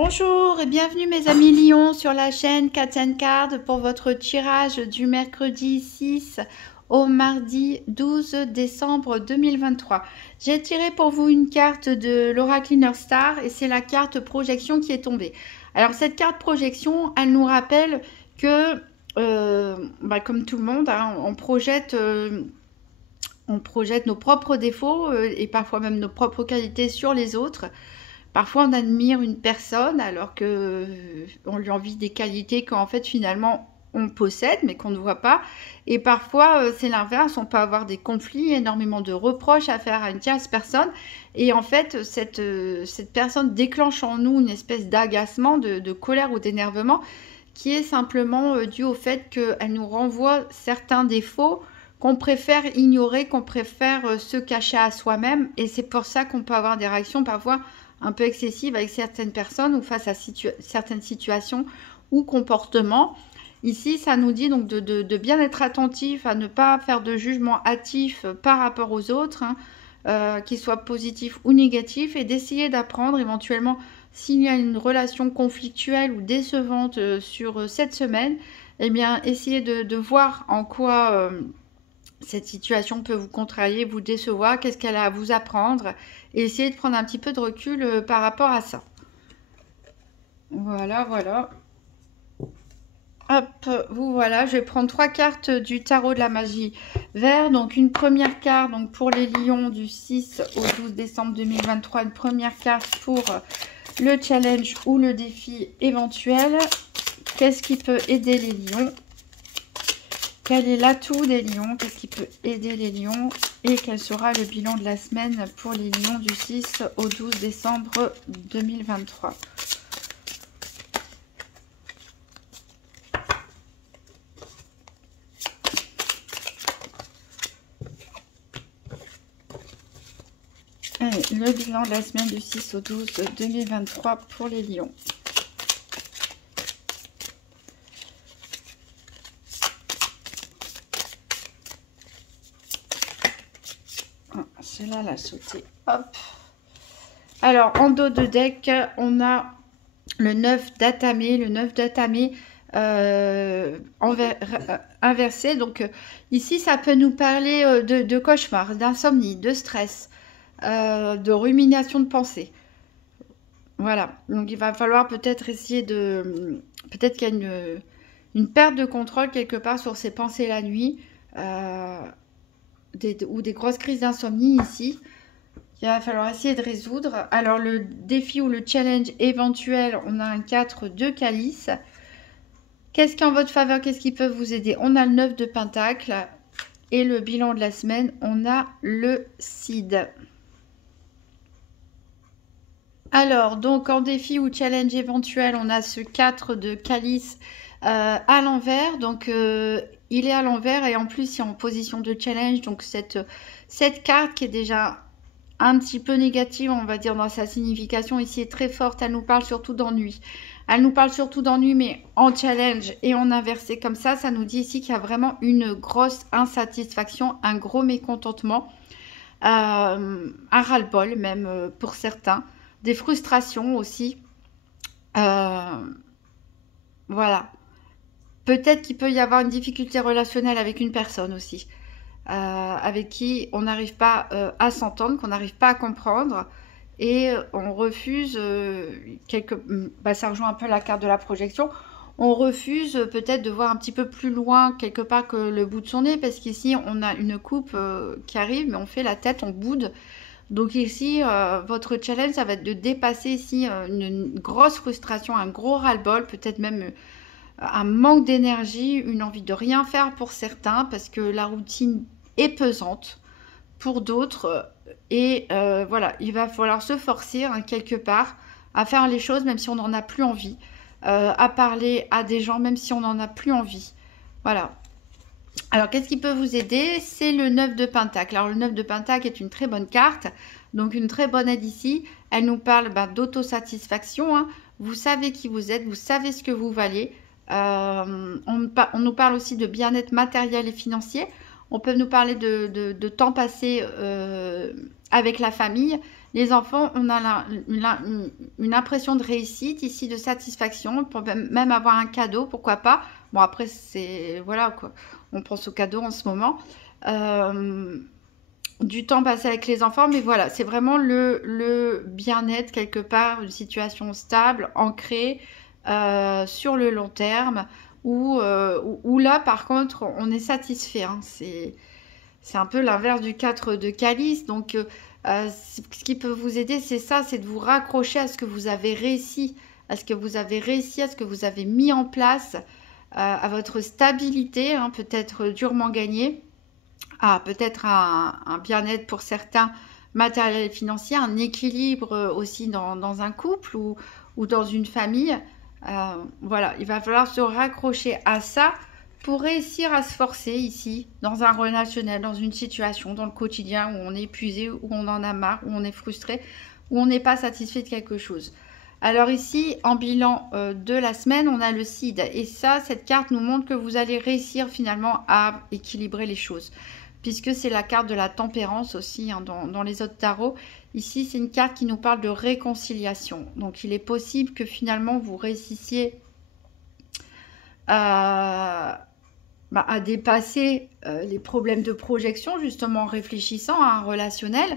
Bonjour et bienvenue mes amis Lion sur la chaîne Cat Card pour votre tirage du mercredi 6 au mardi 12 décembre 2023. J'ai tiré pour vous une carte de l'Oracle Inner Star et c'est la carte projection qui est tombée. Alors cette carte projection, elle nous rappelle que, comme tout le monde, hein, on projette nos propres défauts et parfois même nos propres qualités sur les autres. Parfois, on admire une personne alors que on lui envie des qualités qu'en fait, finalement, on possède, mais qu'on ne voit pas. Et parfois, c'est l'inverse. On peut avoir des conflits, énormément de reproches à faire à une tierce personne. Et en fait, cette personne déclenche en nous une espèce d'agacement, de colère ou d'énervement qui est simplement dû au fait qu'elle nous renvoie certains défauts qu'on préfère ignorer, qu'on préfère se cacher à soi-même. Et c'est pour ça qu'on peut avoir des réactions parfois un peu excessive avec certaines personnes ou face à certaines situations ou comportements. Ici, ça nous dit donc de bien être attentif à ne pas faire de jugement hâtif par rapport aux autres, hein, qu'ils soient positifs ou négatifs, et d'essayer d'apprendre éventuellement s'il y a une relation conflictuelle ou décevante sur cette semaine, eh bien, essayez de voir en quoi cette situation peut vous contrarier, vous décevoir, qu'est-ce qu'elle a à vous apprendre, et essayez de prendre un petit peu de recul par rapport à ça. Voilà, voilà. Hop, vous voilà, je vais prendre 3 cartes du tarot de la magie vert. Donc une première carte donc pour les lions du 6 au 12 décembre 2023. Une première carte pour le challenge ou le défi éventuel. Qu'est-ce qui peut aider les lions? Quel est l'atout des lions? Qu'est-ce qui peut aider les lions? Et quel sera le bilan de la semaine pour les lions du 6 au 12 décembre 2023? Allez, le bilan de la semaine du 6 au 12 2023 pour les lions. Celle-là, la sauter. Hop. Alors, en dos de deck, on a le 9 d'Atamé. Le 9 d'Atamé inversé. Donc, ici, ça peut nous parler de cauchemar, d'insomnie, de stress, de rumination de pensée. Voilà. Donc, il va falloir peut-être essayer de... Peut-être qu'il y a une perte de contrôle quelque part sur ses pensées la nuit. Ou des grosses crises d'insomnie ici. Il va falloir essayer de résoudre. Alors le défi ou le challenge éventuel, on a un 4 de calice. Qu'est-ce qui est en votre faveur? Qu'est-ce qui peut vous aider? On a le 9 de pentacle. Et le bilan de la semaine, on a le cid. Alors, donc en défi ou challenge éventuel, on a ce 4 de calice à l'envers. Donc il est à l'envers et en plus il est en position de challenge. Donc cette carte qui est déjà un petit peu négative, on va dire, dans sa signification ici est très forte. Elle nous parle surtout d'ennui. Elle nous parle surtout d'ennui, mais en challenge et en inversé comme ça nous dit ici qu'il y a vraiment une grosse insatisfaction, un gros mécontentement, un ras-le-bol même pour certains, des frustrations aussi. Voilà. Peut-être qu'il peut y avoir une difficulté relationnelle avec une personne aussi, avec qui on n'arrive pas à s'entendre, qu'on n'arrive pas à comprendre, et on refuse, ça rejoint un peu la carte de la projection, on refuse peut-être de voir un petit peu plus loin quelque part que le bout de son nez, parce qu'ici on a une coupe qui arrive, mais on fait la tête, on boude. Donc ici, votre challenge, ça va être de dépasser ici une grosse frustration, un gros ras-le-bol, peut-être même un manque d'énergie, une envie de rien faire pour certains, parce que la routine est pesante pour d'autres. Et voilà, il va falloir se forcer hein, quelque part à faire les choses, même si on n'en a plus envie, à parler à des gens, même si on n'en a plus envie. Voilà. Alors, qu'est-ce qui peut vous aider? C'est le 9 de pentacle. Alors, le 9 de pentacle est une très bonne carte, donc une très bonne aide ici. Elle nous parle d'autosatisfaction. Hein. Vous savez qui vous êtes, vous savez ce que vous valez. On nous parle aussi de bien-être matériel et financier. On peut nous parler de temps passé avec la famille. Les enfants, on a une impression de réussite ici, de satisfaction. On peut même avoir un cadeau, pourquoi pas. Bon, après, c'est... Voilà, quoi. On pense au cadeau en ce moment. Du temps passé avec les enfants, mais voilà, c'est vraiment le bien-être quelque part, une situation stable, ancrée sur le long terme, où là, par contre, on est satisfait. Hein. C'est un peu l'inverse du 4 de calice. Donc, ce qui peut vous aider, c'est ça, c'est de vous raccrocher à ce que vous avez réussi, à ce que vous avez réussi, à ce que vous avez mis en place, à votre stabilité, hein, peut-être durement gagnée, à peut-être un bien-être pour certains matériel et financier, un équilibre aussi dans un couple ou dans une famille. Voilà, il va falloir se raccrocher à ça pour réussir à se forcer ici, dans un relationnel, dans une situation, dans le quotidien où on est épuisé, où on en a marre, où on est frustré, où on n'est pas satisfait de quelque chose. Alors ici, en bilan de la semaine, on a le CID. Et ça, cette carte nous montre que vous allez réussir finalement à équilibrer les choses. Puisque c'est la carte de la tempérance aussi hein, dans les autres tarots. Ici, c'est une carte qui nous parle de réconciliation. Donc, il est possible que finalement, vous réussissiez à dépasser les problèmes de projection, justement en réfléchissant à un relationnel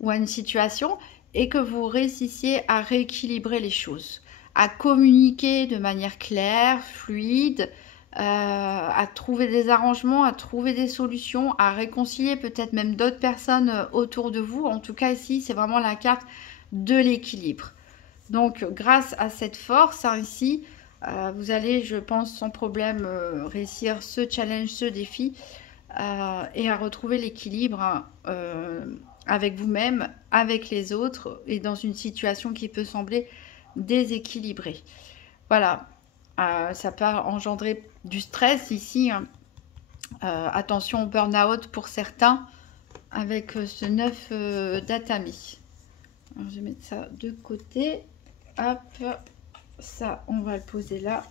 ou à une situation, et que vous réussissiez à rééquilibrer les choses, à communiquer de manière claire, fluide, à trouver des arrangements, à trouver des solutions, à réconcilier peut-être même d'autres personnes autour de vous. En tout cas, ici, c'est vraiment la carte de l'équilibre. Donc, grâce à cette force, hein, ici, vous allez, je pense, sans problème réussir ce challenge, ce défi et à retrouver l'équilibre hein, avec vous-même, avec les autres et dans une situation qui peut sembler déséquilibrée. Voilà, ça peut engendrer du stress ici. Hein. Attention au burn-out pour certains avec ce 9 d'Atami. Alors, je vais mettre ça de côté. Hop, ça, on va le poser là.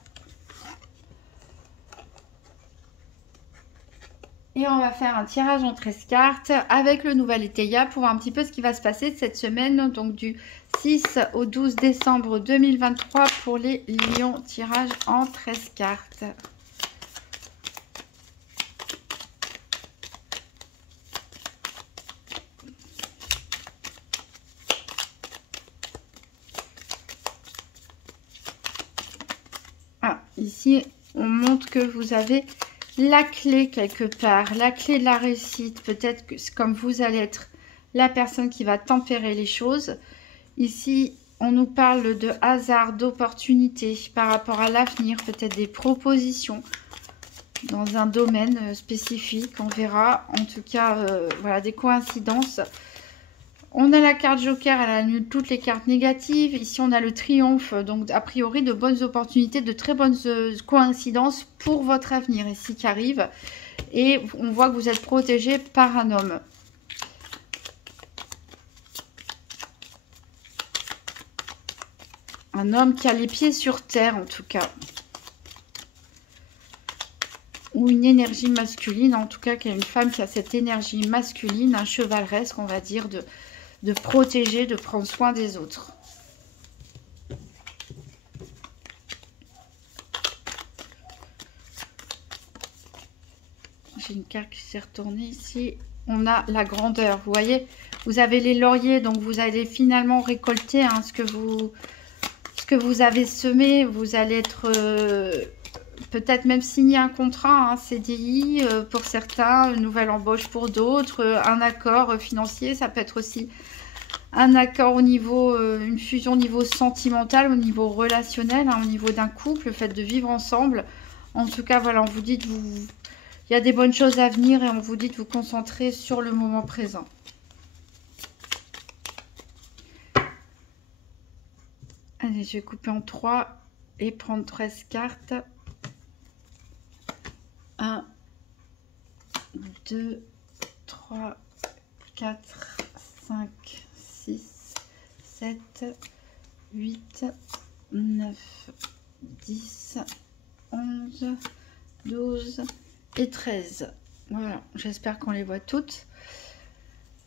Et on va faire un tirage en 13 cartes avec le nouvel Eteia pour voir un petit peu ce qui va se passer cette semaine, donc du 6 au 12 décembre 2023 pour les lions. Tirage en 13 cartes. Ah, ici, on montre que vous avez la clé quelque part, la clé de la réussite. Peut-être que comme vous allez être la personne qui va tempérer les choses. Ici, on nous parle de hasard, d'opportunité par rapport à l'avenir, peut-être des propositions dans un domaine spécifique. On verra. En tout cas, voilà, des coïncidences. On a la carte Joker, elle annule toutes les cartes négatives. Ici, on a le triomphe. Donc, a priori, de bonnes opportunités, de très bonnes coïncidences pour votre avenir ici qui arrive. Et on voit que vous êtes protégé par un homme. Un homme qui a les pieds sur terre, en tout cas. Ou une énergie masculine, en tout cas, qui a une femme qui a cette énergie masculine, un chevaleresque, on va dire, de protéger, de prendre soin des autres. J'ai une carte qui s'est retournée ici. On a la grandeur. Vous voyez, vous avez les lauriers, donc vous allez finalement récolter hein, ce que vous avez semé. Vous allez être peut-être même signer un contrat, un CDI pour certains, une nouvelle embauche pour d'autres, un accord financier. Ça peut être aussi un accord au niveau, une fusion au niveau sentimental, au niveau relationnel, hein, au niveau d'un couple, le fait de vivre ensemble. En tout cas, voilà, on vous dit il y a des bonnes choses à venir et on vous dit de vous concentrer sur le moment présent. Allez, je vais couper en 3 et prendre 13 cartes. 1, 2, 3, 4, 5, 6, 7, 8, 9, 10, 11, 12 et 13. Voilà, j'espère qu'on les voit toutes.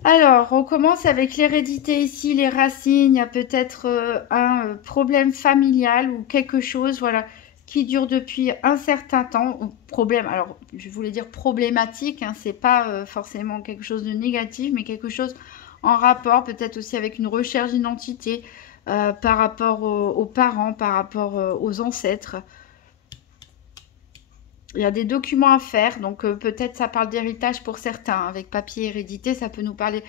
Alors, on commence avec l'hérédité ici, les racines. Il y a peut-être un problème familial ou quelque chose, voilà, qui dure depuis un certain temps. Ou problème, alors, je voulais dire problématique, hein, c'est pas forcément quelque chose de négatif, mais quelque chose en rapport, peut-être aussi avec une recherche d'identité par rapport aux parents, par rapport aux ancêtres. Il y a des documents à faire, donc peut-être ça parle d'héritage pour certains. Avec papier hérédité, ça peut nous parler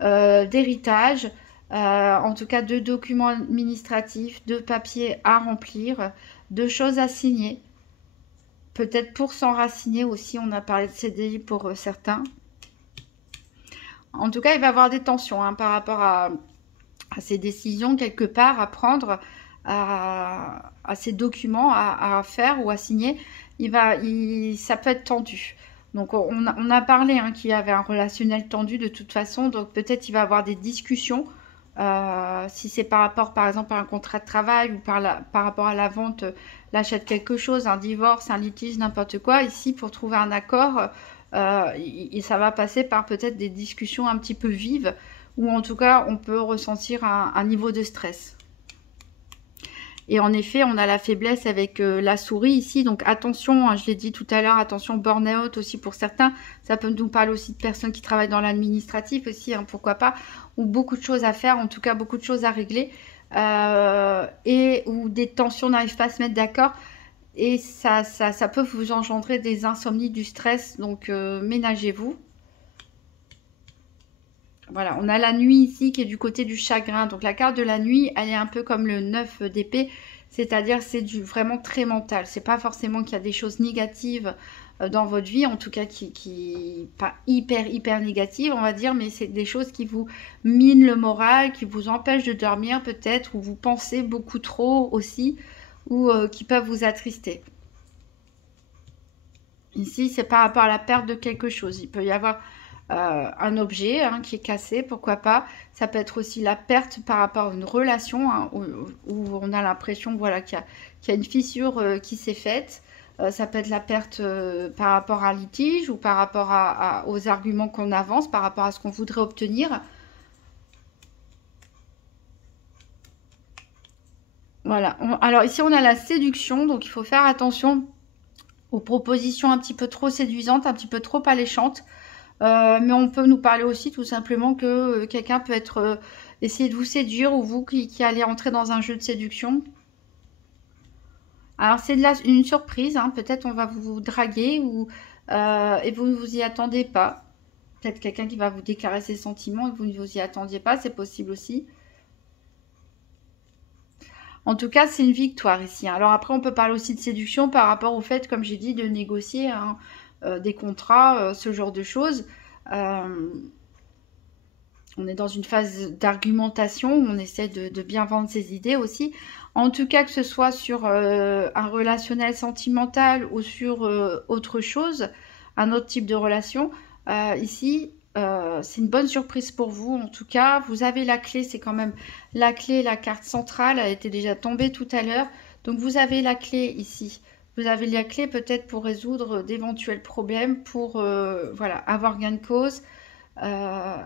d'héritage, en tout cas de documents administratifs, de papiers à remplir, de choses à signer. Peut-être pour s'enraciner aussi, on a parlé de CDI pour certains. En tout cas, il va y avoir des tensions hein, par rapport à ces décisions quelque part à prendre, à ces documents à faire ou à signer. Ça peut être tendu. Donc on a parlé hein, qu'il y avait un relationnel tendu de toute façon, donc peut-être il va y avoir des discussions, si c'est par rapport par exemple à un contrat de travail ou par rapport à la vente, l'achat de quelque chose, un divorce, un litige, n'importe quoi. Ici pour trouver un accord, ça va passer par peut-être des discussions un petit peu vives, ou en tout cas on peut ressentir un niveau de stress. Et en effet, on a la faiblesse avec la souris ici. Donc attention, hein, je l'ai dit tout à l'heure, attention burn-out aussi pour certains. Ça peut nous parler aussi de personnes qui travaillent dans l'administratif aussi, hein, pourquoi pas. Ou beaucoup de choses à faire, en tout cas beaucoup de choses à régler. Et où des tensions n'arrivent pas à se mettre d'accord. Et ça peut vous engendrer des insomnies, du stress. Donc ménagez-vous. Voilà, on a la nuit ici qui est du côté du chagrin. Donc la carte de la nuit, elle est un peu comme le 9 d'épée, c'est-à-dire c'est vraiment très mental. C'est pas forcément qu'il y a des choses négatives dans votre vie, en tout cas qui pas hyper négatives, on va dire, mais c'est des choses qui vous minent le moral, qui vous empêchent de dormir peut-être, ou vous pensez beaucoup trop aussi, ou qui peuvent vous attrister. Ici, c'est par rapport à la perte de quelque chose. Il peut y avoir un objet hein, qui est cassé, pourquoi pas. Ça peut être aussi la perte par rapport à une relation hein, où on a l'impression voilà, qu'il y a une fissure qui s'est faite. Ça peut être la perte par rapport à un litige ou par rapport aux arguments qu'on avance, par rapport à ce qu'on voudrait obtenir. Voilà. Alors ici, on a la séduction, donc il faut faire attention aux propositions un petit peu trop séduisantes, un petit peu trop alléchantes. Mais on peut nous parler aussi tout simplement que quelqu'un peut être essayer de vous séduire ou vous qui allez entrer dans un jeu de séduction. Alors c'est une surprise, hein. Peut-être on va vous draguer et vous ne vous y attendez pas. Peut-être quelqu'un qui va vous déclarer ses sentiments et vous ne vous y attendiez pas, c'est possible aussi. En tout cas, c'est une victoire ici, hein. Alors après, on peut parler aussi de séduction par rapport au fait, comme j'ai dit, de négocier hein, des contrats, ce genre de choses. Euh, on est dans une phase d'argumentation où on essaie de bien vendre ses idées aussi. En tout cas, que ce soit sur un relationnel sentimental ou sur autre chose, un autre type de relation, ici, c'est une bonne surprise pour vous. En tout cas, vous avez la clé, c'est quand même la clé, la carte centrale, elle était déjà tombée tout à l'heure. Donc, vous avez la clé ici. Vous avez la clé peut-être pour résoudre d'éventuels problèmes, pour voilà, avoir gain de cause. Euh,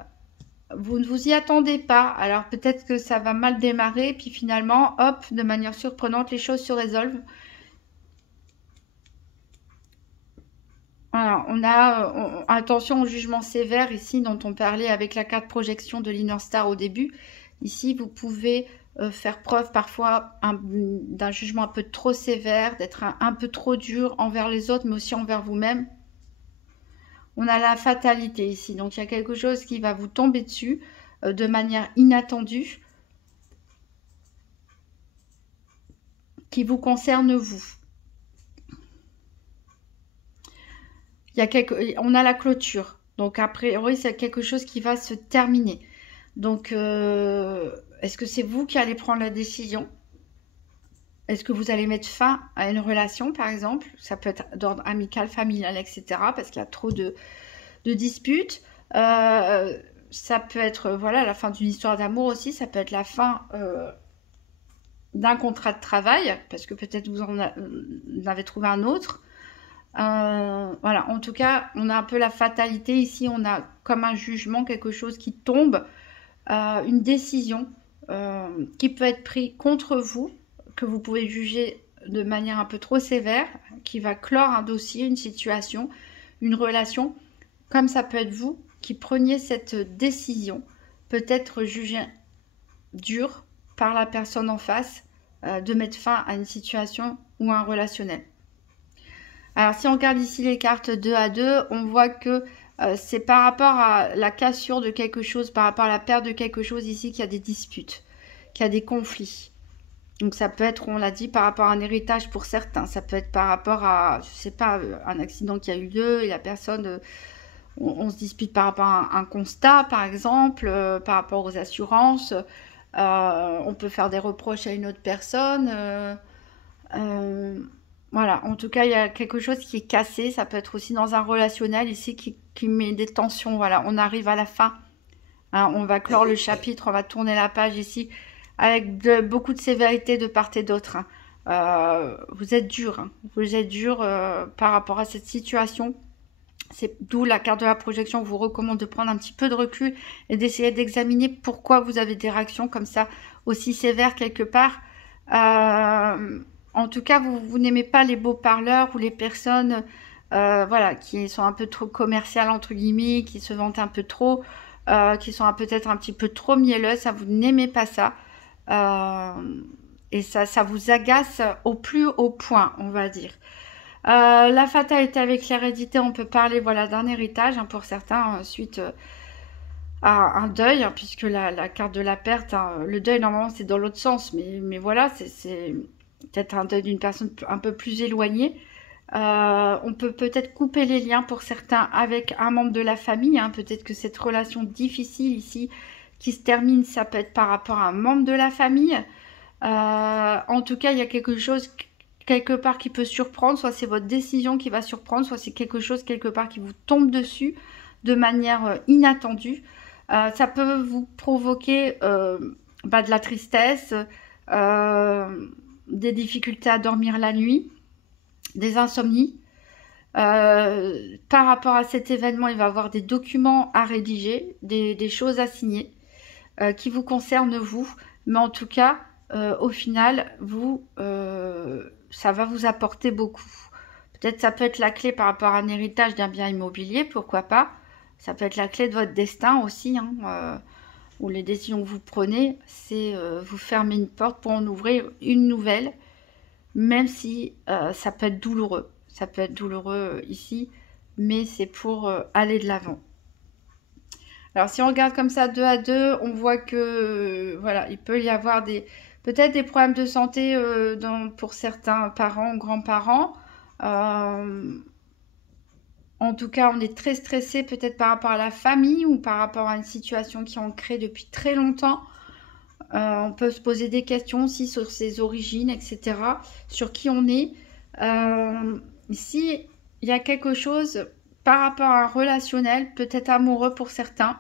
vous ne vous y attendez pas, alors peut-être que ça va mal démarrer, puis finalement, hop, de manière surprenante, les choses se résolvent. Voilà, attention au jugement sévère ici dont on parlait avec la carte projection de l'Inner Star au début. Ici, vous pouvez faire preuve parfois d'un jugement un peu trop sévère, d'être un peu trop dur envers les autres, mais aussi envers vous-même. On a la fatalité ici, donc il y a quelque chose qui va vous tomber dessus de manière inattendue, qui vous concerne vous. On a la clôture, donc après, oui, c'est quelque chose qui va se terminer. Donc, est-ce que c'est vous qui allez prendre la décision? Est-ce que vous allez mettre fin à une relation, par exemple? Ça peut être d'ordre amical, familial, etc. Parce qu'il y a trop de disputes. Ça peut être voilà, la fin d'une histoire d'amour aussi. Ça peut être la fin d'un contrat de travail. Parce que peut-être vous en avez trouvé un autre. Voilà, en tout cas, on a un peu la fatalité ici, on a comme un jugement, quelque chose qui tombe, une décision qui peut être prise contre vous, que vous pouvez juger de manière un peu trop sévère, qui va clore un dossier, une situation, une relation, comme ça peut être vous qui preniez cette décision, peut-être jugée dure par la personne en face, de mettre fin à une situation ou un relationnel. Alors si on regarde ici les cartes 2 à 2, on voit que c'est par rapport à la cassure de quelque chose, par rapport à la perte de quelque chose ici qu'il y a des disputes, qu'il y a des conflits. Donc ça peut être, on l'a dit, par rapport à un héritage pour certains, ça peut être par rapport à, je sais pas, un accident qui a eu lieu et la personne, on se dispute par rapport à un constat par exemple, par rapport aux assurances, on peut faire des reproches à une autre personne, voilà, en tout cas, il y a quelque chose qui est cassé. Ça peut être aussi dans un relationnel ici qui met des tensions. Voilà, on arrive à la fin. Hein, on va clore le chapitre, on va tourner la page ici avec beaucoup de sévérité de part et d'autre. Hein. Vous êtes dur. Hein. Vous êtes dur par rapport à cette situation. C'est d'où la carte de la projection vous recommande de prendre un petit peu de recul et d'essayer d'examiner pourquoi vous avez des réactions comme ça aussi sévères quelque part. En tout cas, vous n'aimez pas les beaux parleurs ou les personnes voilà, qui sont un peu trop commerciales, entre guillemets, qui se vantent un peu trop, qui sont peut-être un petit peu trop mielleuses. Ça, vous n'aimez pas ça. Et ça vous agace au plus haut point, on va dire. La fatalité avec l'hérédité, on peut parler voilà, d'un héritage hein, pour certains, suite à un deuil, hein, puisque la carte de la perte, hein, le deuil normalement c'est dans l'autre sens, mais voilà, c'est peut-être un deuil d'une personne un peu plus éloignée. On peut peut-être couper les liens pour certains avec un membre de la famille, hein, peut-être que cette relation difficile ici qui se termine, ça peut être par rapport à un membre de la famille. En tout cas, il y a quelque chose quelque part qui peut surprendre, soit c'est votre décision qui va surprendre, soit c'est quelque chose quelque part qui vous tombe dessus de manière inattendue. Ça peut vous provoquer de la tristesse, des difficultés à dormir la nuit, des insomnies. Par rapport à cet événement, il va y avoir des documents à rédiger, des choses à signer qui vous concernent vous, mais en tout cas, au final, ça va vous apporter beaucoup. Peut-être ça peut être la clé par rapport à un héritage d'un bien immobilier, pourquoi pas. Ça peut être la clé de votre destin aussi, hein, ou les décisions que vous prenez, c'est vous fermer une porte pour en ouvrir une nouvelle, même si ça peut être douloureux. Ça peut être douloureux ici, mais c'est pour aller de l'avant. Alors si on regarde comme ça 2 à 2, on voit que voilà, il peut y avoir peut-être des problèmes de santé pour certains parents ou grands-parents. En tout cas, on est très stressé peut-être par rapport à la famille ou par rapport à une situation qui est ancrée depuis très longtemps. On peut se poser des questions aussi sur ses origines, etc. Sur qui on est. Ici, il y a quelque chose par rapport à un relationnel, peut-être amoureux pour certains,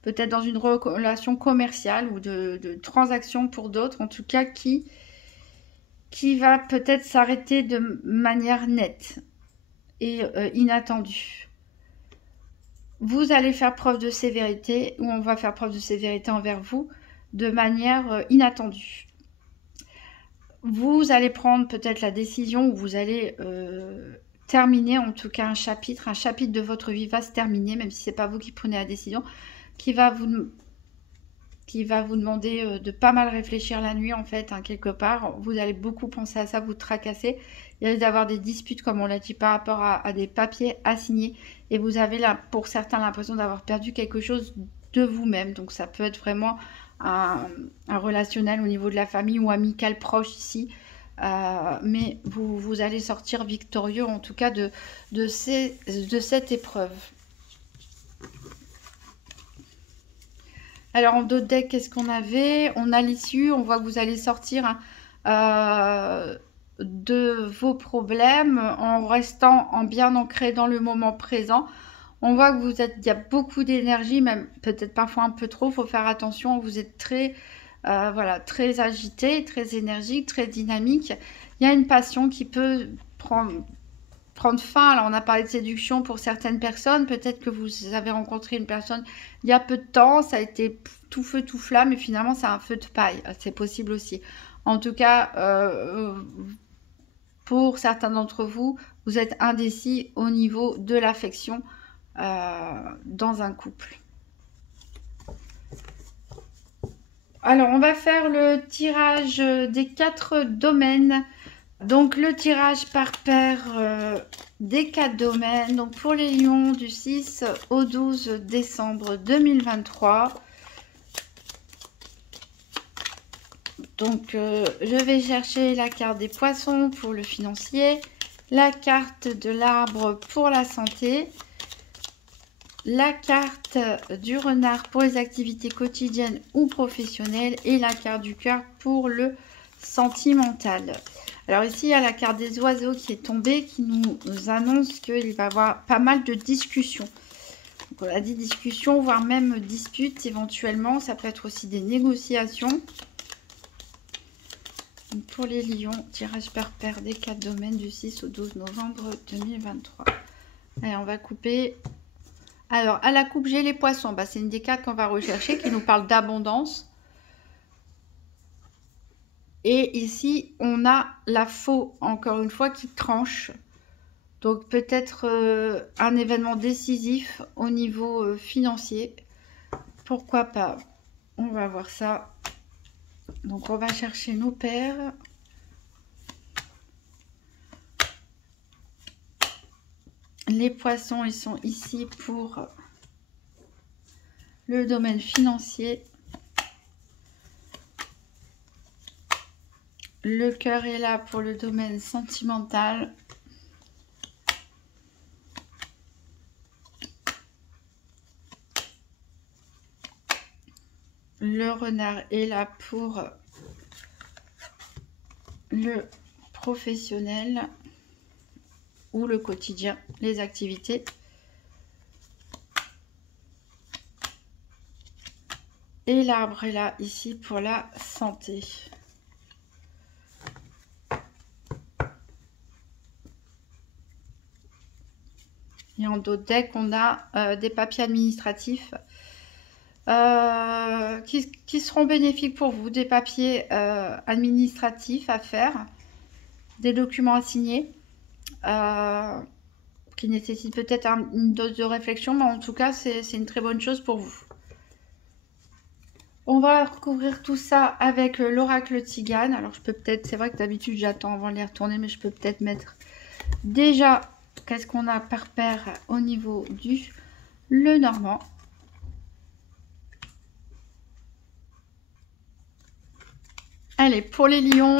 peut-être dans une relation commerciale ou de transaction pour d'autres, en tout cas qui va peut-être s'arrêter de manière nette et inattendue. Vous allez faire preuve de sévérité ou on va faire preuve de sévérité envers vous de manière inattendue. Vous allez prendre peut-être la décision où vous allez terminer en tout cas un chapitre de votre vie va se terminer, même si c'est pas vous qui prenez la décision, qui va vous demander de pas mal réfléchir la nuit en fait, hein, quelque part. Vous allez beaucoup penser à ça, vous tracasser. Il risque d'avoir des disputes, comme on l'a dit, par rapport à des papiers à signer. Et vous avez là, pour certains, l'impression d'avoir perdu quelque chose de vous-même. Donc ça peut être vraiment un relationnel au niveau de la famille ou amical proche ici. Mais vous allez sortir victorieux, en tout cas, de cette épreuve. Alors, en d'autres decks, qu'est-ce qu'on avait? On a l'issue, on voit que vous allez sortir de vos problèmes en restant bien ancré dans le moment présent. On voit que il y a beaucoup d'énergie, même peut-être parfois un peu trop, il faut faire attention, vous êtes très agité, très énergique, très dynamique. Il y a une passion qui peut prendre fin. Alors, on a parlé de séduction pour certaines personnes. Peut-être que vous avez rencontré une personne il y a peu de temps. Ça a été tout feu, tout flamme. Et finalement, c'est un feu de paille. C'est possible aussi. En tout cas, pour certains d'entre vous, vous êtes indécis au niveau de l'affection dans un couple. Alors, on va faire le tirage des 4 domaines. Donc, le tirage par paire des 4 domaines. Donc, pour les lions du 6 au 12 décembre 2023. Donc, je vais chercher la carte des poissons pour le financier, la carte de l'arbre pour la santé, la carte du renard pour les activités quotidiennes ou professionnelles et la carte du cœur pour le sentimental. Alors ici, il y a la carte des oiseaux qui est tombée, qui nous annonce qu'il va y avoir pas mal de discussions. Donc, on a dit discussions, voire même disputes éventuellement. Ça peut être aussi des négociations. Donc, pour les lions, tirage par paire des 4 domaines du 6 au 12 novembre 2023. Allez, on va couper. Alors, à la coupe, j'ai les poissons. Bah, c'est une des cartes qu'on va rechercher qui nous parle d'abondance. Et ici, on a la faux, encore une fois, qui tranche. Donc, peut-être un événement décisif au niveau financier. Pourquoi pas? On va voir ça. Donc, on va chercher nos paires. Les poissons, ils sont ici pour le domaine financier. Le cœur est là pour le domaine sentimental. Le renard est là pour le professionnel ou le quotidien, les activités. Et l'arbre est là ici pour la santé. Et en d'autres decks, on a des papiers administratifs qui seront bénéfiques pour vous, des papiers administratifs à faire, des documents à signer, qui nécessitent peut-être une dose de réflexion, mais en tout cas, c'est une très bonne chose pour vous. On va recouvrir tout ça avec l'oracle Tzigane. Alors, je peux peut-être, c'est vrai que d'habitude, j'attends avant de les retourner, mais je peux peut-être mettre déjà qu'est-ce qu'on a par paire au niveau du Lenormand. Allez, pour les lions,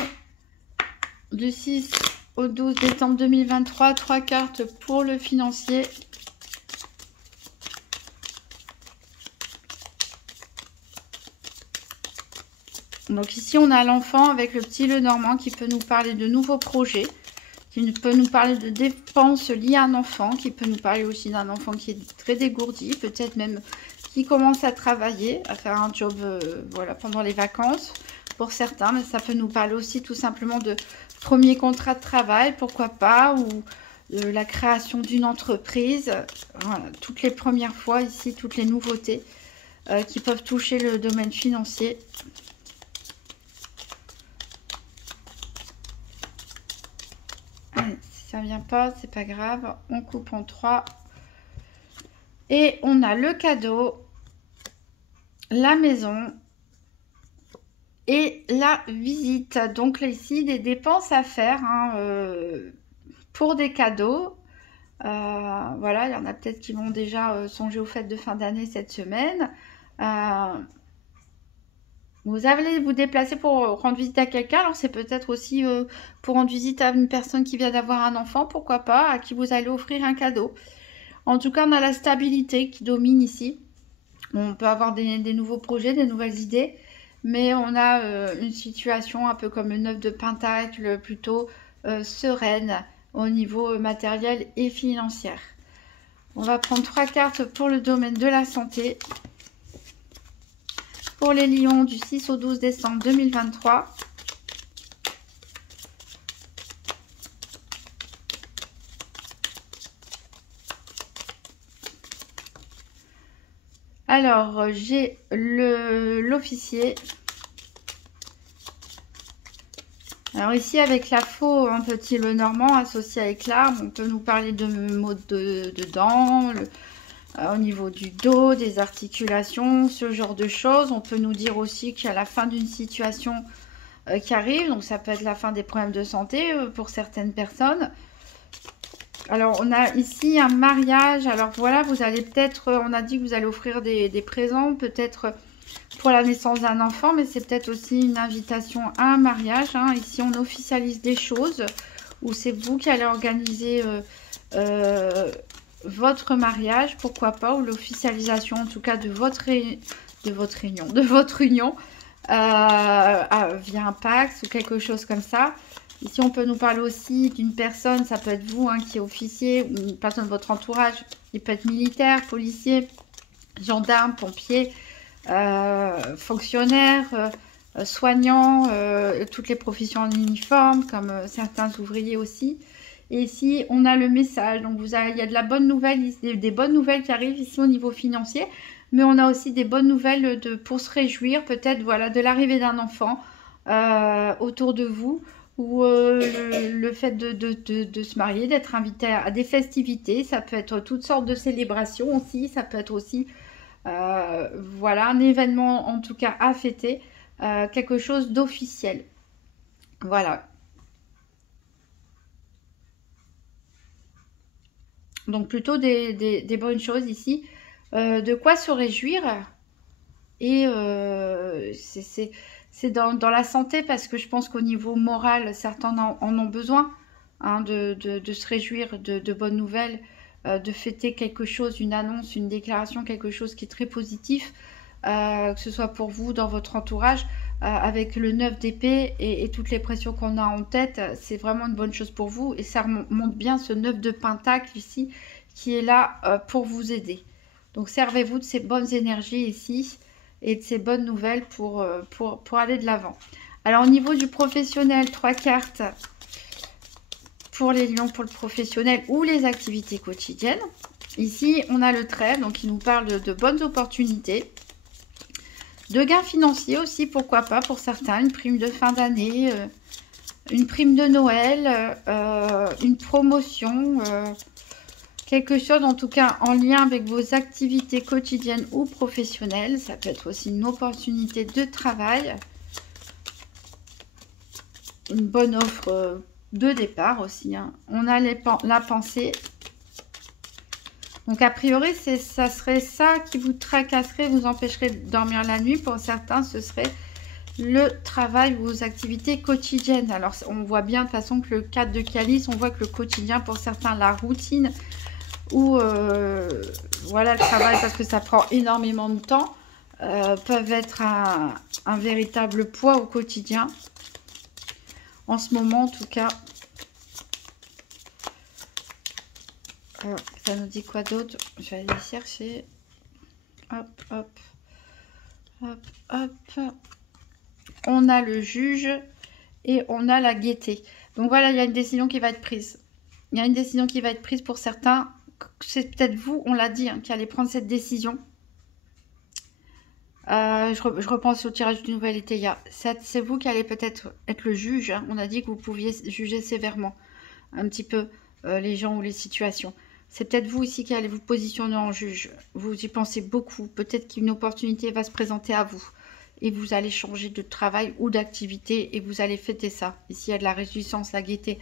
du 6 au 12 décembre 2023, 3 cartes pour le financier. Donc ici, on a l'enfant avec le petit Lenormand qui peut nous parler de nouveaux projets, qui peut nous parler de dépenses liées à un enfant, qui peut nous parler aussi d'un enfant qui est très dégourdi, peut-être même qui commence à travailler, à faire un job voilà, pendant les vacances pour certains, mais ça peut nous parler aussi tout simplement de premier contrat de travail, pourquoi pas, ou de la création d'une entreprise. Voilà, toutes les premières fois ici, toutes les nouveautés qui peuvent toucher le domaine financier. Allez, si ça vient pas, c'est pas grave, on coupe en 3. Et on a le cadeau, la maison et la visite. Donc là, ici, des dépenses à faire pour des cadeaux. Voilà, il y en a peut-être qui vont déjà songer aux fêtes de fin d'année cette semaine. Vous allez vous déplacer pour rendre visite à quelqu'un. Alors, c'est peut-être aussi pour rendre visite à une personne qui vient d'avoir un enfant, pourquoi pas, à qui vous allez offrir un cadeau. En tout cas, on a la stabilité qui domine ici. On peut avoir des nouveaux projets, des nouvelles idées, mais on a une situation un peu comme le 9 de Pentacle, plutôt sereine au niveau matériel et financier. On va prendre 3 cartes pour le domaine de la santé. Pour les lions du 6 au 12 décembre 2023. Alors, j'ai l'officier. Alors ici, avec la faux en petit le normand associé avec l'arbre, on peut nous parler de maux de dents, au niveau du dos, des articulations, ce genre de choses. On peut nous dire aussi qu'il y a la fin d'une situation qui arrive. Donc ça peut être la fin des problèmes de santé pour certaines personnes. Alors on a ici un mariage. Alors voilà, vous allez peut-être, on a dit que vous allez offrir des présents, peut-être pour la naissance d'un enfant, mais c'est peut-être aussi une invitation à un mariage. Hein. Ici on officialise des choses, ou c'est vous qui allez organiser votre mariage, pourquoi pas, ou l'officialisation en tout cas de votre union via un Pacs ou quelque chose comme ça. Ici on peut nous parler aussi d'une personne, ça peut être vous hein, qui est officier, ou une personne de votre entourage, il peut être militaire, policier, gendarme, pompier, fonctionnaire, soignant, toutes les professions en uniforme, comme certains ouvriers aussi. Et ici, on a le message. Donc, il y a de la bonne nouvelle, des bonnes nouvelles qui arrivent ici au niveau financier. Mais on a aussi des bonnes nouvelles pour se réjouir, peut-être, voilà, de l'arrivée d'un enfant autour de vous. Ou le fait de se marier, d'être invité à des festivités. Ça peut être toutes sortes de célébrations aussi. Ça peut être aussi, voilà, un événement, en tout cas, à fêter. Quelque chose d'officiel. Voilà. Donc plutôt des bonnes choses ici. De quoi se réjouir. Et c'est dans la santé parce que je pense qu'au niveau moral, certains en ont besoin hein, de se réjouir de bonnes nouvelles, de fêter quelque chose, une annonce, une déclaration, quelque chose qui est très positif, que ce soit pour vous, dans votre entourage. Avec le 9 d'épée et toutes les pressions qu'on a en tête, c'est vraiment une bonne chose pour vous. Et ça montre bien ce 9 de pentacle ici, qui est là pour vous aider. Donc servez-vous de ces bonnes énergies ici, et de ces bonnes nouvelles pour aller de l'avant. Alors au niveau du professionnel, 3 cartes pour les lions, pour le professionnel ou les activités quotidiennes. Ici, on a le trèfle, donc il nous parle de bonnes opportunités. De gains financiers aussi, pourquoi pas pour certains, une prime de fin d'année, une prime de Noël, une promotion, quelque chose en tout cas en lien avec vos activités quotidiennes ou professionnelles. Ça peut être aussi une opportunité de travail, une bonne offre de départ aussi. Hein. On a la pensée. Donc, a priori, ça serait ça qui vous tracasserait, vous empêcherait de dormir la nuit. Pour certains, ce serait le travail ou vos activités quotidiennes. Alors, on voit bien de toute façon que le 4 de calice, on voit que le quotidien, pour certains, la routine ou voilà, le travail, parce que ça prend énormément de temps, peuvent être un véritable poids au quotidien. En ce moment, en tout cas. Ça nous dit quoi d'autre? Je vais aller chercher. Hop, hop. Hop, hop. On a le juge et on a la gaieté. Donc voilà, il y a une décision qui va être prise. Il y a une décision qui va être prise pour certains. C'est peut-être vous, on l'a dit, hein, qui allez prendre cette décision. Je repense au tirage du nouvel été. C'est vous qui allez peut-être être le juge. Hein. On a dit que vous pouviez juger sévèrement un petit peu les gens ou les situations. C'est peut-être vous ici qui allez vous positionner en juge. Vous y pensez beaucoup. Peut-être qu'une opportunité va se présenter à vous. Et vous allez changer de travail ou d'activité. Et vous allez fêter ça. Ici, il y a de la réjouissance, la gaieté.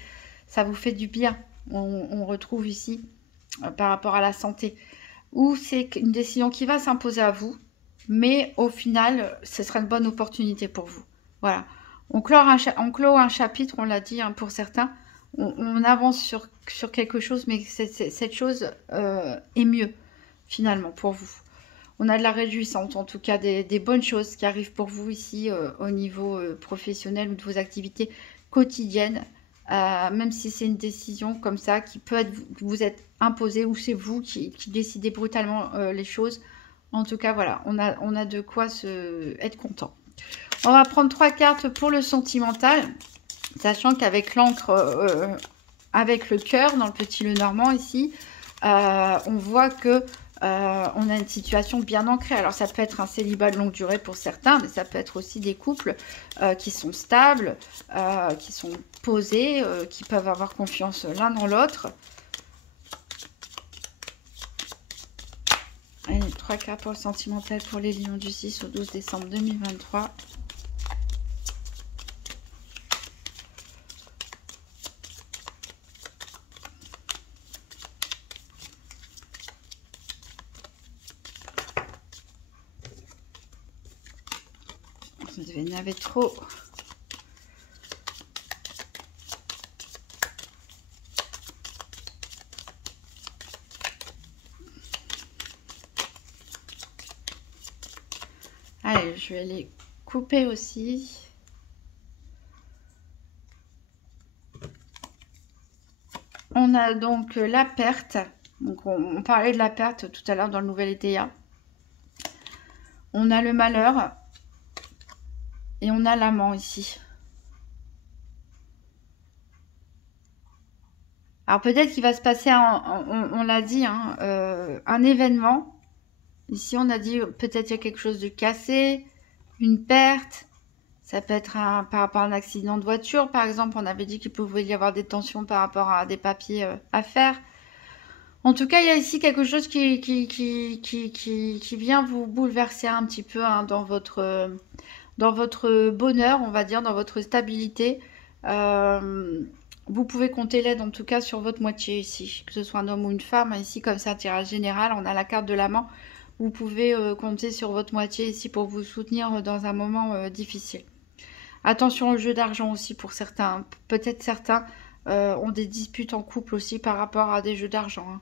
Ça vous fait du bien. On retrouve ici par rapport à la santé. Ou c'est une décision qui va s'imposer à vous. Mais au final, ce sera une bonne opportunité pour vous. Voilà. On clôt un chapitre, on l'a dit hein, pour certains. On avance sur quelque chose, mais cette chose est mieux, finalement, pour vous. On a de la réjouissance, en tout cas, des bonnes choses qui arrivent pour vous ici, au niveau professionnel ou de vos activités quotidiennes. Même si c'est une décision comme ça, qui peut être vous êtes imposée, ou c'est vous qui décidez brutalement les choses. En tout cas, voilà, on a de quoi être content. On va prendre 3 cartes pour le sentimental. Sachant qu'avec l'encre, avec le cœur dans le petit le normand ici, on voit que on a une situation bien ancrée. Alors ça peut être un célibat de longue durée pour certains, mais ça peut être aussi des couples qui sont stables, qui sont posés, qui peuvent avoir confiance l'un dans l'autre. Allez, 3 cartes pour le sentimental pour les lions du 6 au 12 décembre 2023. Vous devez en avoir trop. Allez, je vais les couper aussi. On a donc la perte. Donc on parlait de la perte tout à l'heure dans le nouvel ETA. On a le malheur. Et on a l'amant ici. Alors peut-être qu'il va se passer, on l'a dit, hein, un événement. Ici on a dit peut-être il y a quelque chose de cassé, une perte. Ça peut être par rapport à un accident de voiture, par exemple. On avait dit qu'il pouvait y avoir des tensions par rapport à des papiers à faire. En tout cas, il y a ici quelque chose qui vient vous bouleverser un petit peu hein, dans votre bonheur, on va dire, dans votre stabilité. Vous pouvez compter l'aide en tout cas sur votre moitié ici, que ce soit un homme ou une femme. Ici, comme c'est un tirage général, on a la carte de l'amant. Vous pouvez compter sur votre moitié ici pour vous soutenir dans un moment difficile. Attention au jeu d'argent aussi pour certains. Peut-être certains ont des disputes en couple aussi par rapport à des jeux d'argent.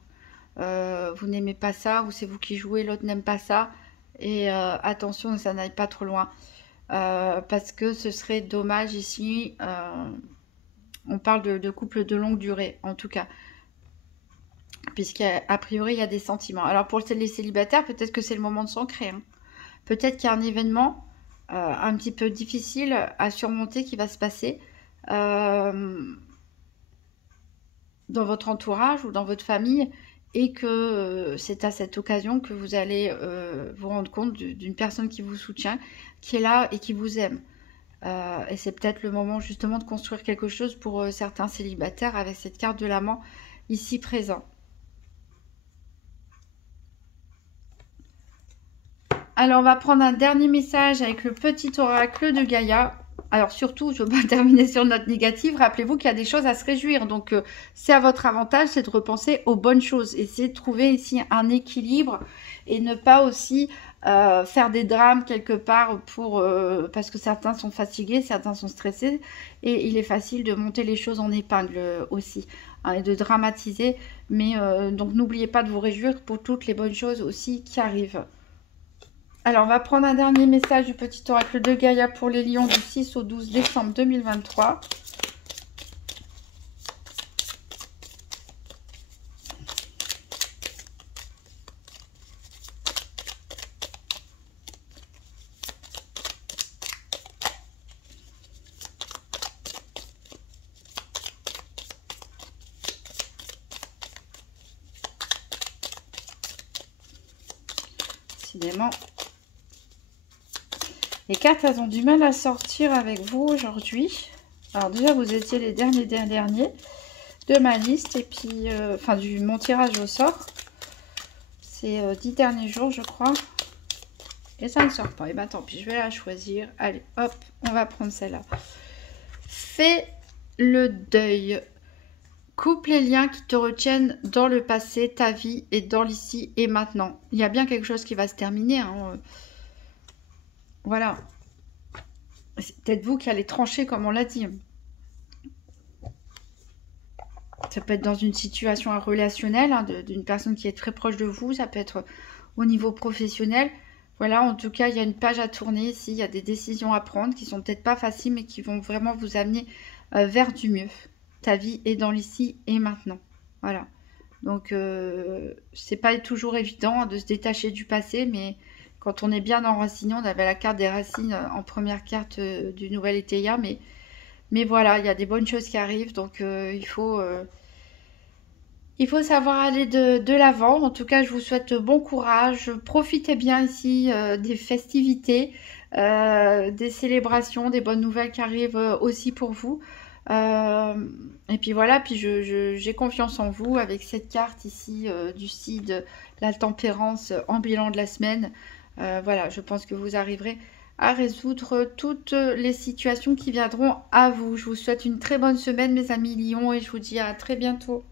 Hein. Vous n'aimez pas ça ou c'est vous qui jouez, l'autre n'aime pas ça. Et attention, ça n'aille pas trop loin. Parce que ce serait dommage ici. On parle de couple de longue durée, en tout cas. Puisqu'à priori, il y a des sentiments. Alors pour les célibataires, peut-être que c'est le moment de s'ancrer. Hein. Peut-être qu'il y a un événement un petit peu difficile à surmonter qui va se passer dans votre entourage ou dans votre famille et que c'est à cette occasion que vous allez vous rendre compte d'une personne qui vous soutient, qui est là et qui vous aime. Et c'est peut-être le moment justement de construire quelque chose pour certains célibataires avec cette carte de l'amant ici présent. Alors, on va prendre un dernier message avec le petit oracle de Gaïa. Alors, surtout, je ne veux pas terminer sur une note négative. Rappelez-vous qu'il y a des choses à se réjouir. Donc, c'est à votre avantage, c'est de repenser aux bonnes choses. Essayez de trouver ici un équilibre et ne pas aussi faire des drames quelque part parce que certains sont fatigués, certains sont stressés. Et il est facile de monter les choses en épingle aussi hein, et de dramatiser. Mais donc, n'oubliez pas de vous réjouir pour toutes les bonnes choses aussi qui arrivent. Alors, on va prendre un dernier message du petit oracle de Gaïa pour les lions du 6 au 12 décembre 2023. Décidément. Les cartes, elles ont du mal à sortir avec vous aujourd'hui. Alors déjà, vous étiez les derniers de ma liste. Et puis, enfin, mon tirage au sort. C'est 10 derniers jours, je crois. Et ça ne sort pas. Et bien, tant pis, je vais la choisir. Allez, hop, on va prendre celle-là. Fais le deuil. Coupe les liens qui te retiennent dans le passé, ta vie et dans l'ici et maintenant. Il y a bien quelque chose qui va se terminer, hein. Voilà. C'est peut-être vous qui allez trancher, comme on l'a dit. Ça peut être dans une situation relationnelle, hein, d'une personne qui est très proche de vous. Ça peut être au niveau professionnel. Voilà, en tout cas, il y a une page à tourner ici. Il y a des décisions à prendre qui sont peut-être pas faciles, mais qui vont vraiment vous amener vers du mieux. Ta vie est dans l'ici et maintenant. Voilà. Donc, c'est pas toujours évident de se détacher du passé, mais... Quand on est bien enraciné, on avait la carte des racines en première carte du nouvel ETA. Mais voilà, il y a des bonnes choses qui arrivent. Donc, il faut Il faut savoir aller de l'avant. En tout cas, je vous souhaite bon courage. Profitez bien ici des festivités, des célébrations, des bonnes nouvelles qui arrivent aussi pour vous. Euh, et puis voilà, puis j'ai confiance en vous avec cette carte ici du CID, la tempérance en bilan de la semaine. Voilà, je pense que vous arriverez à résoudre toutes les situations qui viendront à vous. Je vous souhaite une très bonne semaine, mes amis Lyon, et je vous dis à très bientôt.